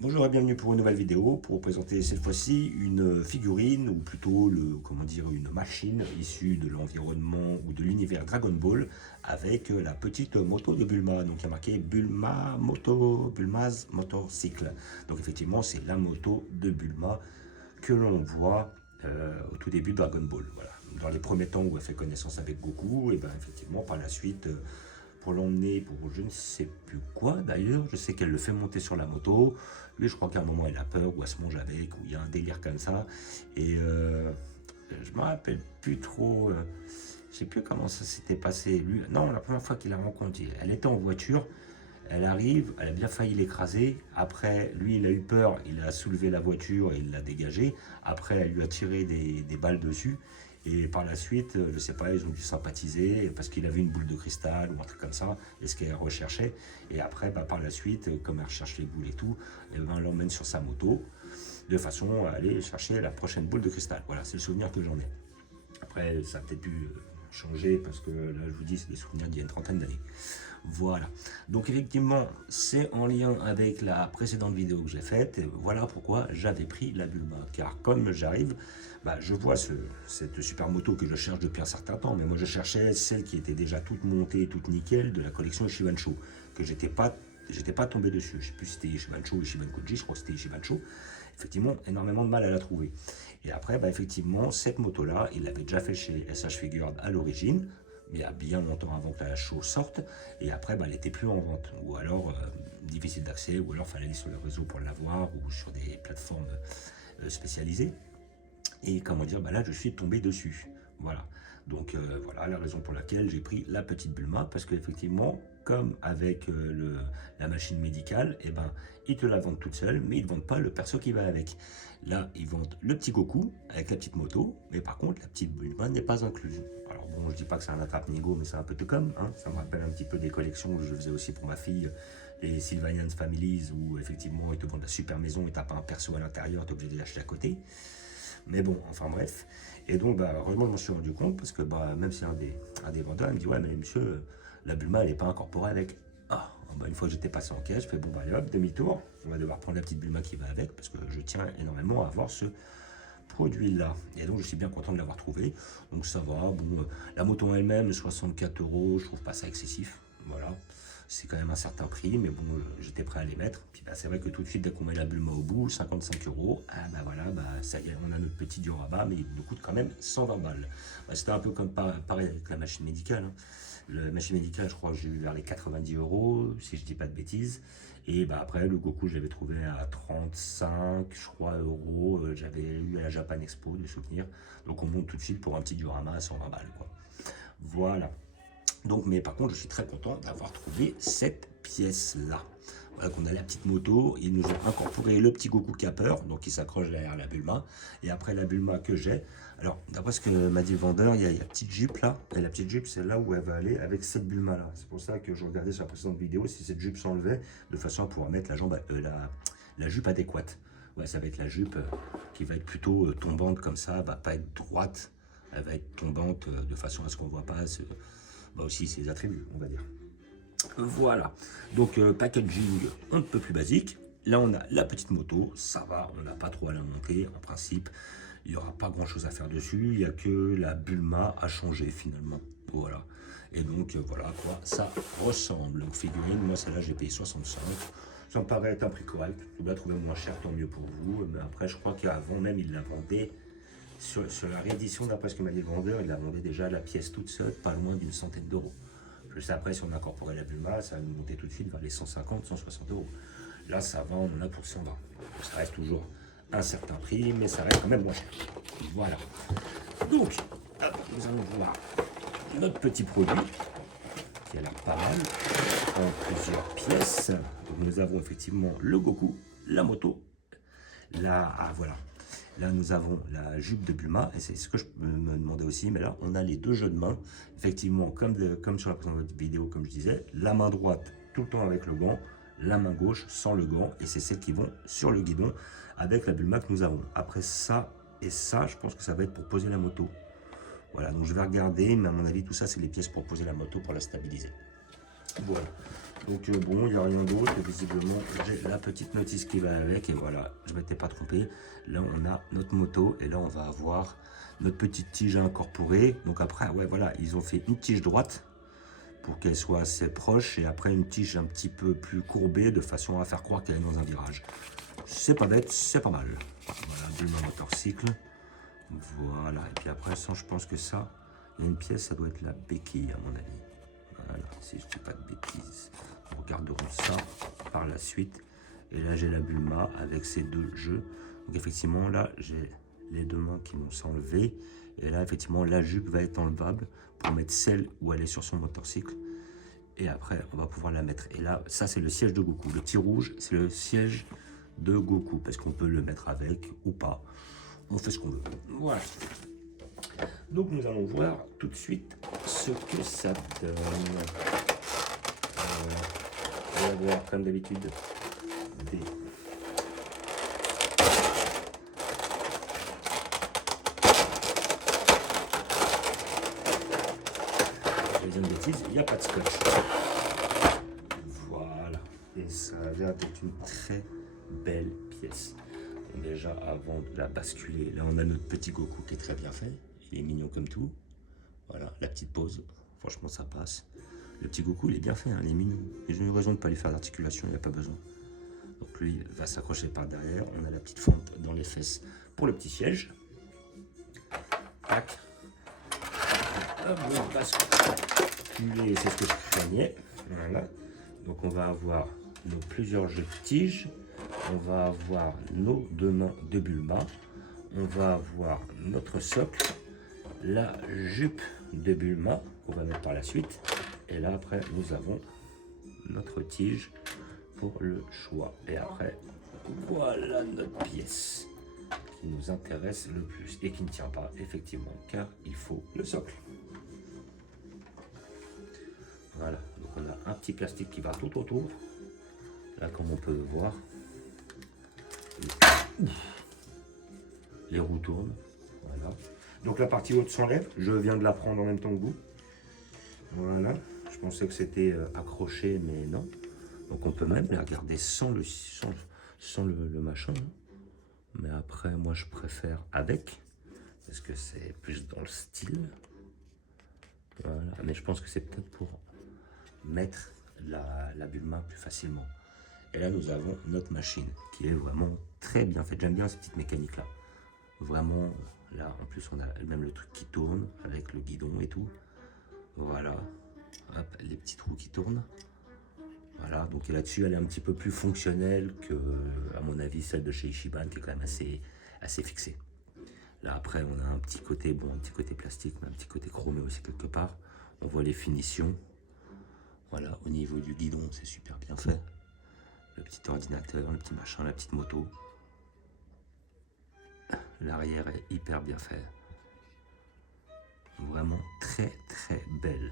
Bonjour et bienvenue pour une nouvelle vidéo pour vous présenter cette fois-ci une figurine ou plutôt comment dire, une machine issue de l'environnement ou de l'univers Dragon Ball avec la petite moto de Bulma. Donc il y a marqué Bulma Moto, Bulma's Motorcycle. Donc effectivement c'est la moto de Bulma que l'on voit au tout début de Dragon Ball. Voilà. Dans les premiers temps où elle fait connaissance avec Goku, et bien effectivement par la suite pour l'emmener pour je ne sais plus quoi d'ailleurs. Je sais qu'elle le fait monter sur la moto. Lui, je crois qu'à un moment, elle a peur ou elle se mange avec, ou il y a un délire comme ça. Et je me rappelle plus trop. Je sais plus comment ça s'était passé. Lui, non, la première fois qu'il l'a rencontré, elle était en voiture. Elle arrive, elle a bien failli l'écraser. Après, lui, il a eu peur, il a soulevé la voiture et il l'a dégagée. Après, elle lui a tiré des balles dessus. Et par la suite, je ne sais pas, ils ont dû sympathiser parce qu'il avait une boule de cristal ou un truc comme ça, et ce qu'elle recherchait. Et après, bah, par la suite, comme elle recherche les boules et tout, et ben, elle l'emmène sur sa moto de façon à aller chercher la prochaine boule de cristal. Voilà, c'est le souvenir que j'en ai. Après, ça a peut-être pu changer parce que là, je vous dis, c'est des souvenirs d'il y a une trentaine d'années. Voilà. Donc, effectivement, c'est en lien avec la précédente vidéo que j'ai faite. Et voilà pourquoi j'avais pris la Bulma. Car comme j'arrive, bah, je vois cette super moto que je cherche depuis un certain temps. Mais moi, je cherchais celle qui était déjà toute montée, toute nickel de la collection Ishibansho. Que j'étais pas tombé dessus. Je ne sais plus si c'était Ishibansho ou Ishibankoji, je crois que c'était Ishibansho. Effectivement, énormément de mal à la trouver. Et après, bah, effectivement, cette moto-là, il l'avait déjà fait chez SH Figuard à l'origine, mais il y a bien longtemps avant que la show sorte. Et après, bah, elle n'était plus en vente. Ou alors, difficile d'accès, ou alors il fallait aller sur le réseau pour l'avoir, ou sur des plateformes spécialisées. Et comment dire, bah là, je suis tombé dessus. Voilà. Donc voilà la raison pour laquelle j'ai pris la petite Bulma, parce qu'effectivement, comme avec la machine médicale, eh ben, ils te la vendent toute seule, mais ils ne vendent pas le perso qui va avec. Là, ils vendent le petit Goku avec la petite moto, mais par contre, la petite Bulma n'est pas incluse. Alors bon, je dis pas que c'est un attrape-nigo, mais c'est un peu tout comme, hein. Ça me rappelle un petit peu des collections que je faisais aussi pour ma fille, les Sylvanian Families, où effectivement, ils te vendent la super maison et t'as pas un perso à l'intérieur, t'es obligé de l'acheter à côté. Mais bon, enfin bref. Et donc, bah, heureusement, je m'en suis rendu compte parce que bah, même si un des vendeurs il me dit ouais, mais monsieur, la Bulma, elle n'est pas incorporée avec. Ah, bah, une fois que j'étais passé en caisse, je fais bon, bah, allez hop, demi-tour. On va devoir prendre la petite Bulma qui va avec parce que je tiens énormément à avoir ce produit-là. Et donc, je suis bien content de l'avoir trouvé. Donc, ça va. Bon, la moto en elle-même, 64 euros, je trouve pas ça excessif. Voilà. C'est quand même un certain prix, mais bon, j'étais prêt à les mettre. Puis bah, c'est vrai que tout de suite, dès qu'on met la Bulma au bout, 55 euros, ah bah voilà, bah ça y est, on a notre petit diorama, mais il nous coûte quand même 120 balles. Bah, c'était un peu comme pareil avec la machine médicale, hein. La machine médicale, je crois que j'ai eu vers les 90 euros, si je dis pas de bêtises. Et bah après, le Goku, je l'avais trouvé à 35, je crois, euros. J'avais eu à la Japan Expo, de souvenir. Donc on monte tout de suite pour un petit diorama à 120 balles, quoi. Voilà. Donc, mais par contre, je suis très content d'avoir trouvé cette pièce-là. Voilà qu'on a la petite moto, ils nous ont incorporé le petit Goku Capper, donc il s'accroche derrière la Bulma. Et après la Bulma que j'ai, alors d'après ce que m'a dit le vendeur, il y a la petite jupe là, et la petite jupe c'est là où elle va aller avec cette Bulma là. C'est pour ça que je regardais sur la précédente vidéo si cette jupe s'enlevait, de façon à pouvoir mettre la jambe, la jupe adéquate. Ouais, ça va être la jupe qui va être plutôt tombante comme ça, va pas être droite, elle va être tombante de façon à ce qu'on ne voit pas bah aussi ses attributs, on va dire. Voilà, donc packaging un peu plus basique. Là, on a la petite moto, ça va, on n'a pas trop à la monter. En principe, il n'y aura pas grand chose à faire dessus. Il n'y a que la Bulma à changer finalement. Voilà. Et donc, voilà à quoi ça ressemble. Donc, figurine, moi, celle-là, j'ai payé 65. Ça me paraît être un prix correct. Vous la trouvez moins cher, tant mieux pour vous. Mais après, je crois qu'avant même, il la vendait sur la réédition, d'après ce que m'a dit le vendeur, il la vendait déjà la pièce toute seule, pas loin d'une centaine d'euros. Je sais après, si on incorporait la Bulma, ça va nous monter tout de suite vers les 150, 160 euros. Là, ça va, on en a pour 120. Ça reste toujours un certain prix, mais ça reste quand même moins cher. Voilà. Donc, hop, nous allons voir notre petit produit, qui a l'air pas mal, en plusieurs pièces. Donc, nous avons effectivement le Goku, la moto, voilà. Là, nous avons la jupe de Bulma, et c'est ce que je me demandais aussi, mais là, on a les deux jeux de main. Effectivement, comme sur la précédente vidéo, comme je disais, la main droite tout le temps avec le gant, la main gauche sans le gant, et c'est celles qui vont sur le guidon avec la Bulma que nous avons. Après ça et ça, je pense que ça va être pour poser la moto. Voilà, donc je vais regarder, mais à mon avis, tout ça, c'est les pièces pour poser la moto, pour la stabiliser. Voilà. Donc bon, il n'y a rien d'autre. Et visiblement, j'ai la petite notice qui va avec. Et voilà, je ne m'étais pas trompé. Là, on a notre moto. Et là, on va avoir notre petite tige à incorporer. Donc après, ouais, voilà, ils ont fait une tige droite pour qu'elle soit assez proche. Et après, une tige un petit peu plus courbée de façon à faire croire qu'elle est dans un virage. C'est pas bête, c'est pas mal. Voilà, Bulma motorcycle. Voilà, et puis après, ça, je pense que ça, il y a une pièce, ça doit être la béquille, à mon avis. Voilà, si je ne dis pas de bêtises. Nous regarderons ça par la suite. Et là, j'ai la Bulma avec ces deux jeux. Donc, effectivement, là, j'ai les deux mains qui vont s'enlever. Et là, effectivement, la jupe va être enlevable pour mettre celle où elle est sur son motorcycle. Et après, on va pouvoir la mettre. Et là, ça, c'est le siège de Goku. Le petit rouge, c'est le siège de Goku. Parce qu'on peut le mettre avec ou pas. On fait ce qu'on veut. Voilà. Donc nous allons voir tout de suite ce que ça donne. On va voir comme d'habitude des une bêtise, il n'y a pas de scotch. Voilà. Et ça a l'air d'être une très belle pièce. Déjà, avant de la basculer, là, on a notre petit Goku qui est très bien fait. Il est mignon comme tout. Voilà, la petite pose. Franchement, ça passe. Le petit Goku, il est bien fait, hein, il est mignon. Et j'ai eu raison de ne pas lui faire d'articulation, il n'y a pas besoin. Donc lui, il va s'accrocher par derrière. On a la petite fente dans les fesses pour le petit siège. Tac. Hop, on basculer, c'est ce que je craignais. Voilà. Donc on va avoir nos plusieurs jeux de tiges. On va avoir nos deux mains de Bulma. On va avoir notre socle, la jupe de Bulma qu'on va mettre par la suite. Et là après nous avons notre tige pour le choix. Et après voilà notre pièce qui nous intéresse le plus et qui ne tient pas effectivement car il faut le socle. Voilà, donc on a un petit plastique qui va tout autour. Là comme on peut le voir. Les roues tournent. Voilà. Donc la partie haute s'enlève. Je viens de la prendre en même temps que vous. Voilà. Je pensais que c'était accroché, mais non. Donc on peut même la regarder sans le machin. Mais après, moi je préfère avec. Parce que c'est plus dans le style. Voilà. Mais je pense que c'est peut-être pour mettre la Bulma plus facilement. Et là, nous avons notre machine qui est vraiment très bien faite. J'aime bien cette petite mécanique là. Vraiment, là, en plus, on a même le truc qui tourne avec le guidon et tout. Voilà. Hop, les petits trous qui tournent. Voilà. Donc là-dessus, elle est un petit peu plus fonctionnelle que, à mon avis, celle de chez Ichiban qui est quand même assez fixée. Là, après, on a un petit côté, bon, un petit côté plastique, mais un petit côté chromé aussi quelque part. On voit les finitions. Voilà. Au niveau du guidon, c'est super bien fait. Le petit ordinateur, le petit machin, la petite moto. L'arrière est hyper bien fait. Vraiment très très belle.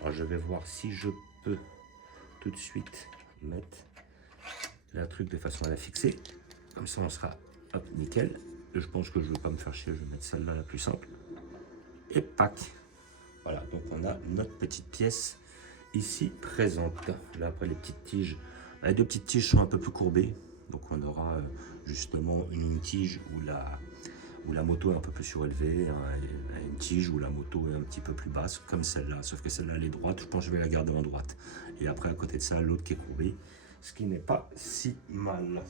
Alors je vais voir si je peux tout de suite mettre la truc de façon à la fixer. Comme ça on sera hop nickel. Je pense que je ne vais pas me faire chier, je vais mettre celle-là la plus simple. Et pack. Voilà, donc on a notre petite pièce ici présente. Là après les petites tiges. Les deux petites tiges sont un peu plus courbées. Donc on aura justement une tige où la moto est un peu plus surélevée, hein, une tige où la moto est un petit peu plus basse, comme celle-là. Sauf que celle-là, elle est droite. Je pense que je vais la garder en droite. Et après, à côté de ça, l'autre qui est courbée, ce qui n'est pas si mal.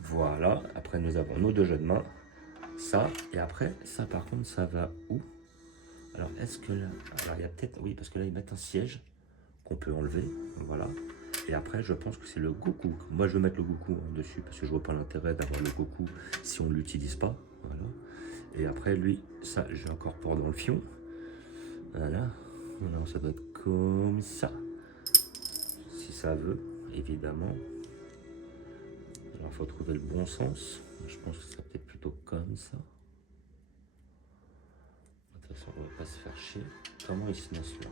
Voilà. Après, nous avons nos deux jeux de main. Ça. Et après, ça, par contre, ça va où? Alors, est-ce que là... Alors, il y a peut-être... Oui, parce que là, ils mettent un siège qu'on peut enlever. Voilà. Et après, je pense que c'est le Goku. Moi, je vais mettre le Goku en dessus parce que je vois pas l'intérêt d'avoir le Goku si on ne l'utilise pas. Voilà. Et après, lui, ça, j'incorpore dans le fion. Voilà. Alors, ça doit être comme ça. Si ça veut, évidemment. Alors, il faut trouver le bon sens. Je pense que ça peut être plutôt comme ça. De toute façon, on va pas se faire chier. Comment il se met celui-là?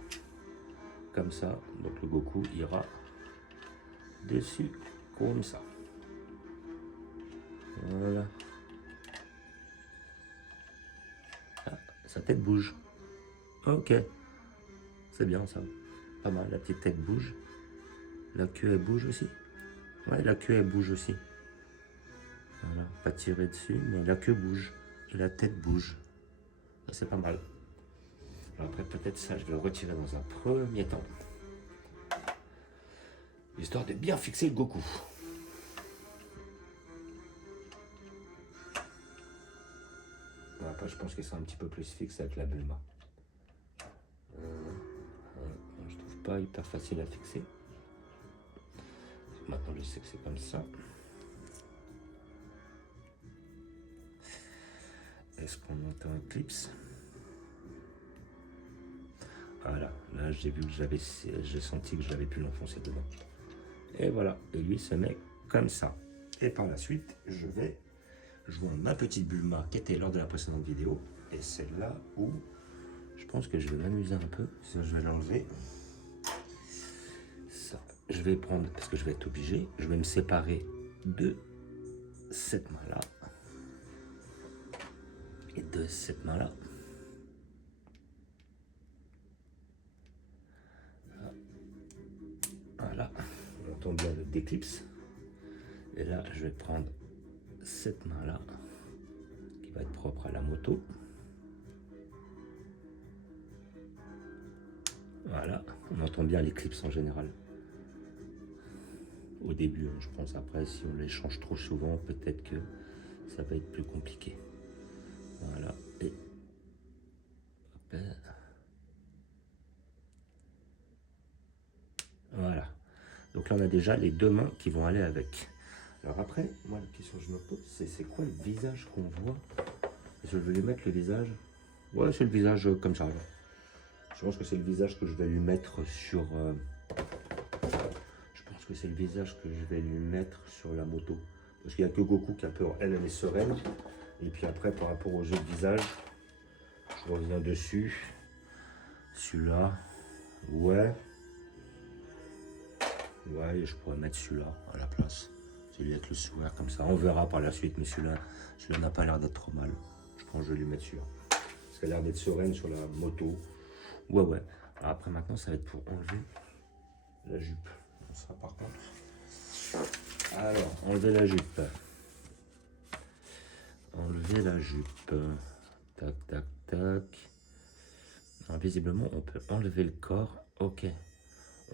Comme ça. Donc, le Goku ira dessus comme ça. Voilà. Ah, sa tête bouge. Ok. C'est bien ça. Pas mal, la petite tête bouge. La queue, elle bouge aussi. Ouais, la queue, elle bouge aussi. Voilà, pas tiré dessus, mais la queue bouge. Et la tête bouge. C'est pas mal. Alors après, peut-être ça, je vais le retirer dans un premier temps. Histoire de bien fixer le Goku. Après, je pense qu'il sera un petit peu plus fixe avec la Bulma. Je trouve pas hyper facile à fixer. Maintenant, je sais que c'est comme ça. Est-ce qu'on entend un clips? Voilà, là j'ai vu que j'ai senti que j'avais pu l'enfoncer dedans. Et voilà, et lui se met comme ça. Et par la suite, je vais joindre ma petite Bulma qui était lors de la précédente vidéo. Et celle-là où je pense que je vais m'amuser un peu. Ça, je vais l'enlever. Ça, je vais prendre, parce que je vais être obligé, je vais me séparer de cette main-là. Et de cette main-là. Voilà, on entend bien le déclipse. Et là, je vais prendre cette main-là, qui va être propre à la moto. Voilà, on entend bien l'éclipse en général. Au début, je pense. Après, si on les change trop souvent, peut-être que ça va être plus compliqué. Voilà, et hop. Voilà. Donc là, on a déjà les deux mains qui vont aller avec. Alors après, moi, la question que je me pose, c'est quoi le visage qu'on voit? Est-ce que je vais lui mettre le visage? Ouais, c'est le visage comme ça. Là. Je pense que c'est le visage que je vais lui mettre sur... je pense que c'est le visage que je vais lui mettre sur la moto. Parce qu'il n'y a que Goku qui a peur. Elle est sereine. Et puis après, par rapport au jeu de visage, je reviens dessus. Celui-là. Ouais. Ouais, et je pourrais mettre celui-là à la place. Celui avec le sourire comme ça. On verra par la suite, mais celui-là n'a pas l'air d'être trop mal. Je pense que je vais lui mettre celui-là. Parce qu'elle a l'air d'être sereine sur la moto. Ouais, ouais. Alors après, maintenant, ça va être pour enlever la jupe. Ça, par contre. Alors, enlever la jupe. Enlever la jupe. Tac, tac, tac. Alors, visiblement, on peut enlever le corps. Ok.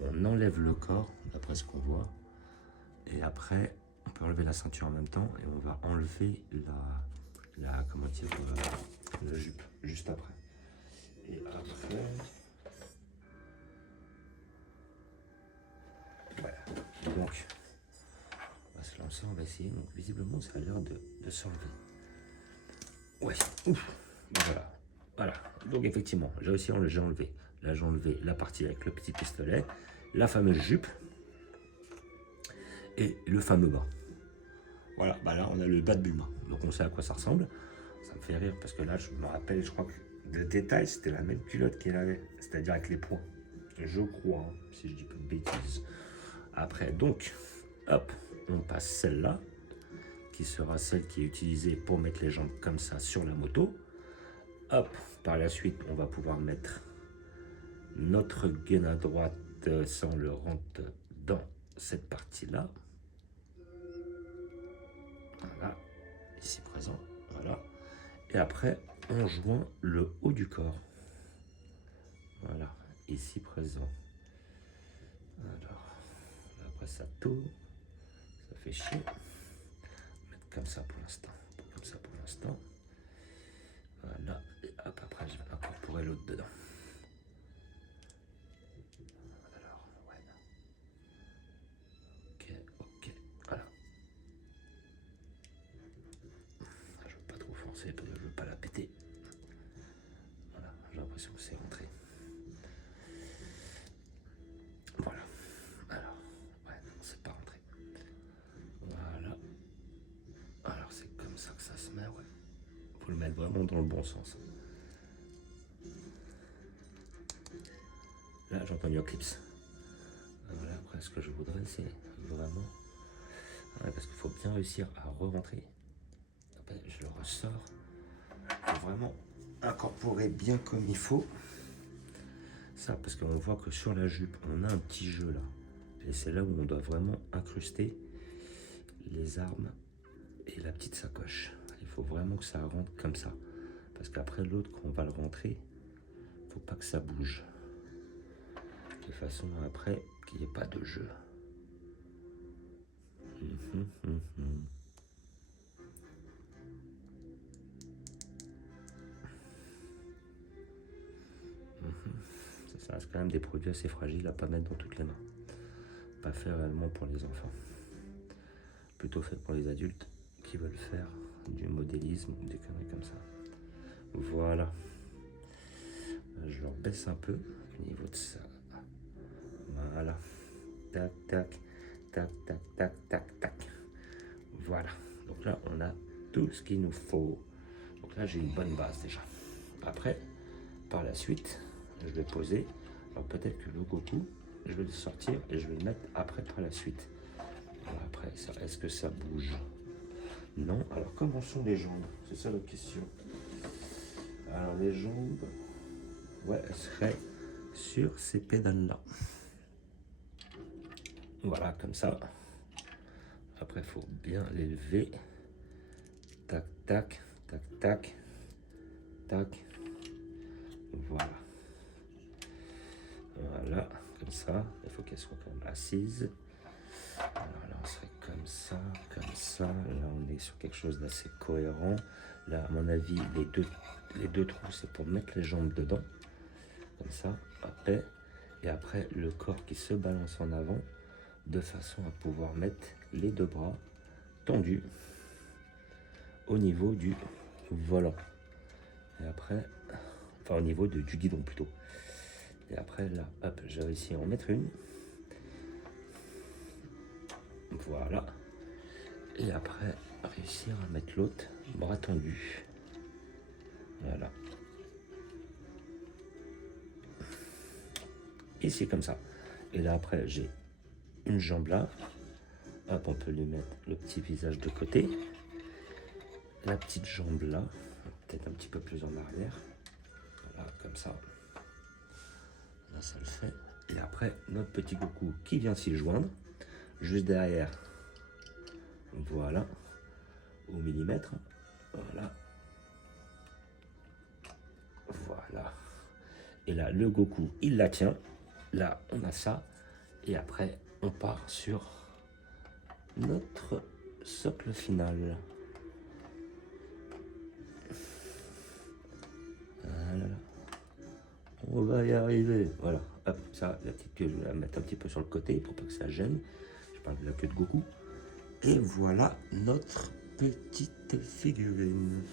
On enlève le corps, d'après ce qu'on voit. Et après, on peut enlever la ceinture en même temps. Et on va enlever comment dire, la jupe juste après. Et après... Voilà. Donc, on va se lancer, on va essayer. Donc, visiblement, ça a l'air de s'enlever. Ouais. Ouf. Voilà. Voilà. Donc, effectivement, j'ai réussi à enlever. Là, j'ai enlevé la partie avec le petit pistolet, la fameuse jupe et le fameux bas. Voilà. Bah là, on a le bas de Bulma. Donc, on sait à quoi ça ressemble. Ça me fait rire parce que là, je me rappelle, je crois que le détail, c'était la même culotte qu'elle avait, c'est-à-dire avec les points. Je crois, hein, si je dis pas de bêtises. Après, donc, hop, on passe celle-là, qui sera celle qui est utilisée pour mettre les jambes comme ça sur la moto. Hop, par la suite, on va pouvoir mettre notre gaine à droite sans le rentre dans cette partie-là. Voilà, ici présent, voilà. Et après, on joint le haut du corps. Voilà, ici présent. Alors, après ça tourne, ça fait chier. Mettre comme ça pour l'instant, comme ça pour l'instant. Voilà, et hop, après je vais incorporer l'autre dedans. Alors, ouais. Ok, voilà. Je veux pas trop forcer parce que je veux pas la péter. Voilà, j'ai l'impression que c'est rentré. Voilà. Alors, ouais, non, c'est pas rentré. Voilà. Alors, c'est comme ça que ça se met, ouais. Faut le mettre vraiment dans le bon sens. Là, j'ai entendu un clips. Voilà, après, ce que je voudrais, c'est vraiment... Ouais, parce qu'il faut bien réussir à re-rentrer. Je le ressors. Il faut vraiment incorporer bien comme il faut. ça, parce qu'on voit que sur la jupe, on a un petit jeu là. Et c'est là où on doit vraiment incruster les armes et la petite sacoche. Il faut vraiment que ça rentre comme ça. Parce qu'après l'autre, quand on va le rentrer, faut pas que ça bouge. De façon après qu'il n'y ait pas de jeu. Ça reste quand même des produits assez fragiles à pas mettre dans toutes les mains. Pas fait réellement pour les enfants. Plutôt fait pour les adultes qui veulent faire du modélisme ou des conneries comme ça. Voilà. Je leur baisse un peu au niveau de ça. Voilà. Tac, tac, tac, tac, tac, tac, tac. Voilà. Donc là, on a tout ce qu'il nous faut. Donc là, j'ai une bonne base déjà. Après, par la suite, je vais poser. Alors peut-être que le Goku, je vais le sortir et je vais le mettre après par la suite. Alors après, est-ce que ça bouge? Non. Alors comment sont les jambes? C'est ça la question. Alors les jambes, ouais, elles seraient sur ces pédales-là. Voilà, comme ça. Après, il faut bien l'élever. Tac, tac, tac, tac, tac. Voilà. Voilà, comme ça. Il faut qu'elle soit quand même assise. Alors là, on serait comme ça, comme ça. Là, on est sur quelque chose d'assez cohérent. Là, à mon avis, les deux trous, c'est pour mettre les jambes dedans. Comme ça, après. Et après, le corps qui se balance en avant, de façon à pouvoir mettre les deux bras tendus au niveau du volant. Et après, enfin au niveau du guidon plutôt. Et après, là, hop, j'ai réussi à en mettre une. Voilà. Et après, réussir à mettre l'autre bras tendu. Voilà. Ici, comme ça. Et là, après, j'ai une jambe là. Hop, on peut lui mettre le petit visage de côté. La petite jambe là. Peut-être un petit peu plus en arrière. Voilà, comme ça. Là, ça le fait. Et après, notre petit Goku qui vient s'y joindre. Juste derrière. Voilà. Au millimètre. Voilà. Voilà. Et là, le Goku, il la tient. Là, on a ça. Et après, on part sur notre socle final. Voilà. On va y arriver. Voilà. Hop, ça, la petite queue, je vais la mettre un petit peu sur le côté pour pas que ça gêne. Je parle de la queue de Goku. Et voilà notre petite figurine.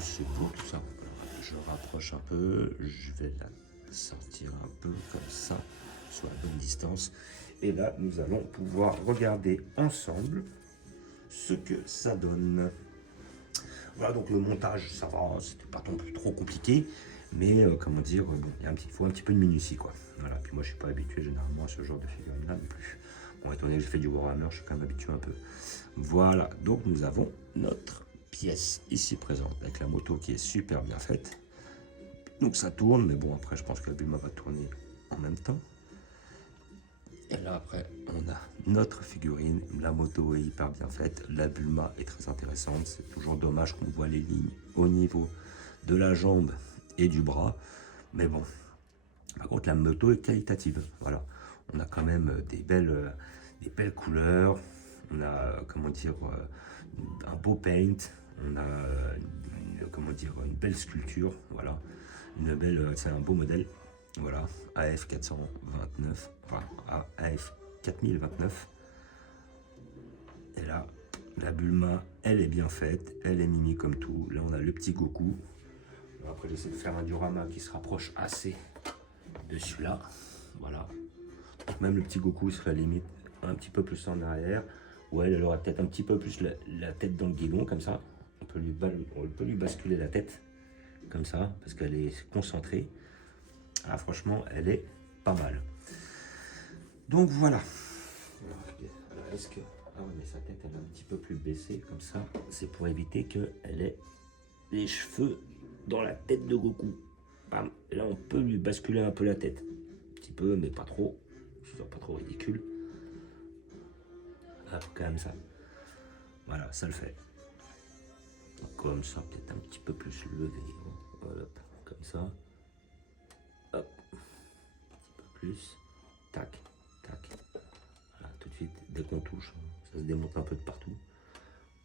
C'est beau tout ça. Alors, je rapproche un peu. Je vais la sortir un peu comme ça, soit à bonne distance. Et là, nous allons pouvoir regarder ensemble ce que ça donne. Voilà, donc le montage, ça va, c'était pas non plus trop compliqué. Mais comment dire, bon, il faut un petit peu de minutie, quoi. Voilà, puis moi je suis pas habitué généralement à ce genre de figurine-là non plus. Bon, étant donné que j'ai fait du Warhammer, je suis quand même habitué un peu. Voilà, donc nous avons notre pièce ici présente, avec la moto qui est super bien faite. Donc ça tourne, mais bon, après je pense que la Bulma va tourner en même temps. Et là après, on a notre figurine, la moto est hyper bien faite, la Bulma est très intéressante, c'est toujours dommage qu'on voit les lignes au niveau de la jambe et du bras, mais bon, par contre la moto est qualitative, voilà, on a quand même des belles couleurs, on a, comment dire, un beau paint, on a, comment dire, une belle sculpture, voilà, c'est un beau modèle. Voilà, AF 429, enfin AF 4029. Et là, la Bulma, elle est bien faite, elle est mimi comme tout. Là, on a le petit Goku. Alors après, j'essaie de faire un diorama qui se rapproche assez de celui-là. Voilà. Donc, même le petit Goku serait limite un petit peu plus en arrière. Ouais, elle aura peut-être un petit peu plus la tête dans le guidon, comme ça. On peut lui basculer la tête, comme ça, parce qu'elle est concentrée. Ah, franchement, elle est pas mal. Donc voilà. Alors, est-ce que... Ah oui, mais sa tête, elle est un petit peu plus baissée, comme ça. C'est pour éviter qu'elle ait les cheveux dans la tête de Goku. bam, et là on peut lui basculer un peu la tête. Un petit peu, mais pas trop. Ce soit pas trop ridicule. Hop, comme ça. Voilà, ça le fait. Comme ça, peut-être un petit peu plus levé. Hop, comme ça. Hop, un petit peu plus. Tac, tac. Voilà, tout de suite, dès qu'on touche, ça se démonte un peu de partout.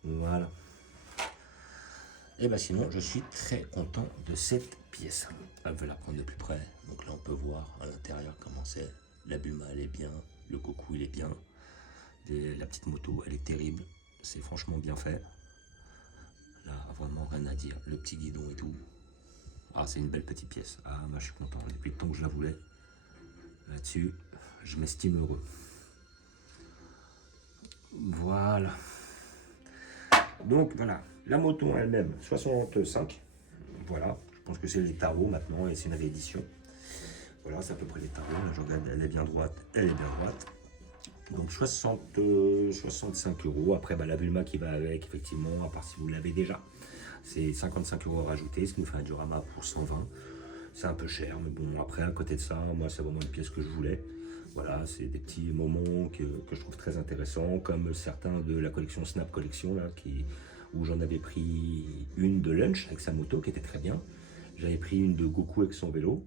Voilà. Et bien sinon, je suis très content de cette pièce. Je vais la prendre de plus près. Donc là, on peut voir à l'intérieur comment c'est. La Bulma, elle est bien. Le Goku, il est bien. La petite moto, elle est terrible. C'est franchement bien fait. Là, vraiment rien à dire. Le petit guidon et tout. Ah, c'est une belle petite pièce. Ah, moi, je suis content. Depuis le temps que je la voulais. Là-dessus, je m'estime heureux. Voilà. Donc, voilà. La moto elle-même, 65. Voilà. Je pense que c'est les tarots maintenant et c'est une réédition. Voilà, c'est à peu près les tarots. Là, je regarde, elle est bien droite. Elle est bien droite. Donc 65 euros. Après, bah, la Bulma qui va avec, effectivement, à part si vous l'avez déjà. C'est 55 euros à rajouter, ce qui nous fait un diorama pour 120. C'est un peu cher, mais bon, après, à côté de ça, moi, c'est vraiment une pièce que je voulais. Voilà, c'est des petits moments que je trouve très intéressants, comme certains de la collection Snap Collection, là, où j'en avais pris une de Lunch avec sa moto, qui était très bien. J'avais pris une de Goku avec son vélo.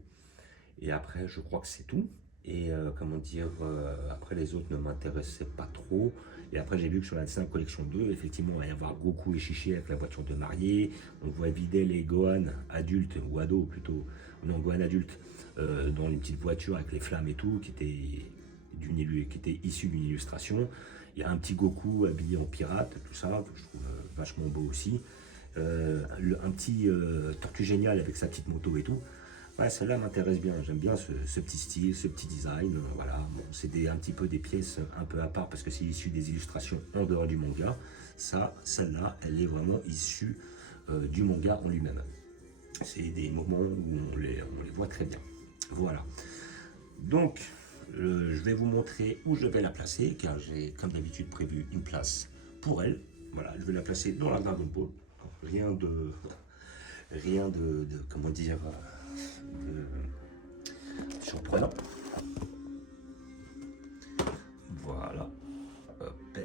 Et après, je crois que c'est tout. Et comment dire, après les autres ne m'intéressaient pas trop. Et après, j'ai vu que sur la Snap Collection 2, effectivement, il va y avoir Goku et Chichi avec la voiture de mariée. On voit vider les Gohan adultes, ou ados plutôt, non, Gohan adultes, dans une petite voiture avec les flammes et tout, qui était issu d'une illustration. Il y a un petit Goku habillé en pirate, tout ça, que je trouve vachement beau aussi. Un petit Tortue Génial avec sa petite moto et tout. Ouais, celle-là m'intéresse bien. J'aime bien ce petit style, ce petit design. Voilà, bon, c'est un petit peu des pièces un peu à part parce que c'est issu des illustrations en dehors du manga. Ça, celle-là, elle est vraiment issue du manga en lui-même. C'est des moments où on les voit très bien. Voilà. Donc, je vais vous montrer où je vais la placer car j'ai, comme d'habitude, prévu une place pour elle. Voilà, je vais la placer dans la Dragon Ball. Rien de comment dire, surprenant. Voilà. Hop,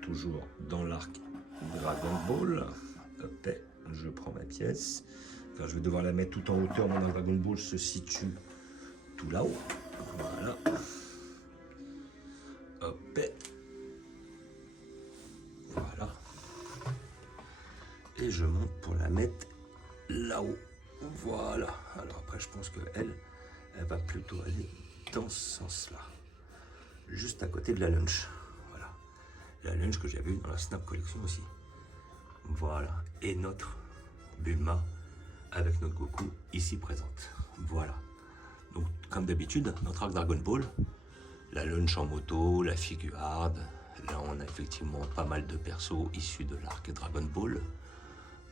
toujours dans l'arc Dragon Ball. Hop, je prends ma pièce. Enfin, je vais devoir la mettre tout en hauteur. Mon Dragon Ball se situe tout là-haut. Voilà. Hop. Voilà. Et je monte pour la mettre là-haut. Voilà. Alors après, je pense qu'elle va plutôt aller dans ce sens-là. Juste à côté de la Lunch. Voilà. La Lunch que j'avais eu dans la Snap Collection aussi. Voilà. Et notre Bulma avec notre Goku ici présente. Voilà. Donc, comme d'habitude, notre arc Dragon Ball, la Lunch en moto, la Figuarts. Là, on a effectivement pas mal de persos issus de l'arc Dragon Ball.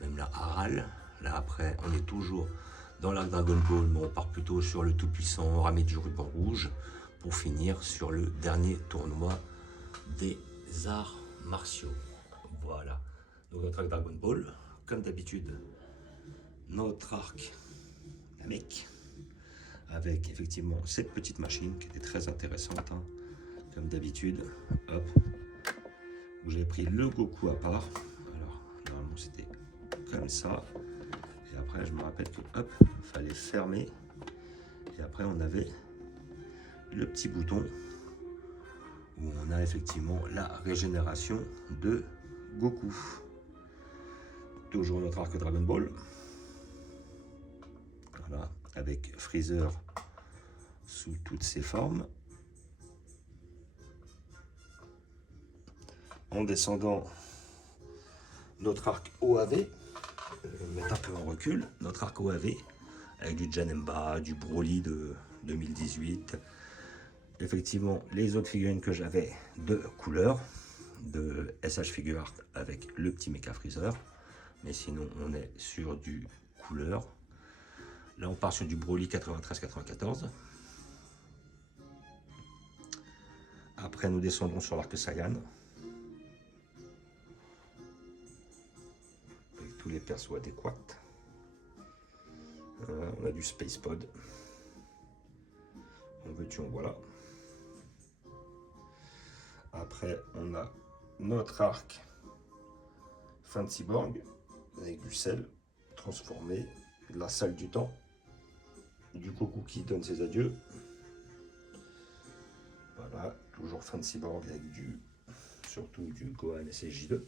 Même la Aral. Là, après, on est toujours dans l'arc Dragon Ball, mais on part plutôt sur le tout-puissant Ramé du ruban rouge pour finir sur le dernier tournoi des arts martiaux. Voilà. Donc, notre arc Dragon Ball, comme d'habitude, notre arc Namek, avec effectivement cette petite machine qui était très intéressante, hein, comme d'habitude. Hop. Où j'avais pris le Goku à part. Alors, normalement, c'était comme ça. Et après, je me rappelle que, hop, il fallait fermer. Et après, on avait le petit bouton où on a effectivement la régénération de Goku. Toujours notre arc Dragon Ball. Voilà, avec Freezer sous toutes ses formes. En descendant, notre arc OAV, mettre un peu en recul, notre arc OAV, avec du Janemba, du Broly de 2018. Effectivement, les autres figurines que j'avais de couleur, de SH Figuarts avec le petit Mecha Freezer. Mais sinon, on est sur du couleur. Là, on part sur du Broly 93-94. Après, nous descendons sur l'arc Saiyan. Avec tous les persos adéquats. On a du Space Pod. En veux-tu, en voilà. Après, on a notre arc fin de cyborg avec du sel transformé, de la salle du temps, du Goku qui donne ses adieux. Voilà, toujours fin de cyborg avec surtout du Gohan SSJ2.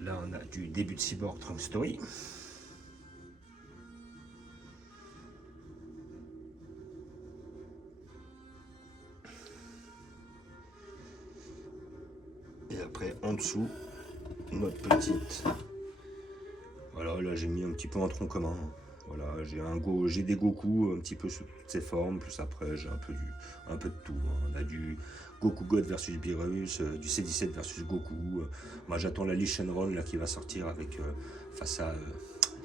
Là, on a du début de cyborg Trunk Story. Et après, en dessous, notre petite. Voilà, là j'ai mis un petit peu un tronc commun. Voilà, j'ai des Goku un petit peu sous toutes ses formes. Plus après, j'ai un peu de tout. On a du Goku God versus Beerus, du C17 versus Goku. Moi, j'attends la Lee Shenron là qui va sortir avec face à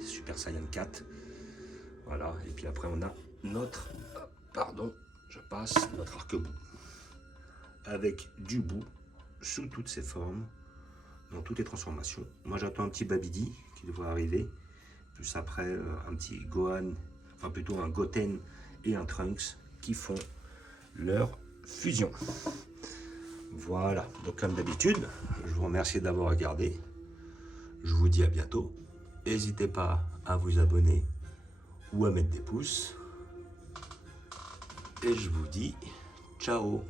Super Saiyan 4. Voilà, et puis après on a notre, notre arc-bout avec du bout sous toutes ses formes, dans toutes les transformations. Moi j'attends un petit Babidi qui devrait arriver, plus après un petit Gohan, enfin plutôt un Goten et un Trunks qui font leur fusion. Voilà, donc comme d'habitude, je vous remercie d'avoir regardé. Je vous dis à bientôt. N'hésitez pas à vous abonner ou à mettre des pouces. Et je vous dis ciao.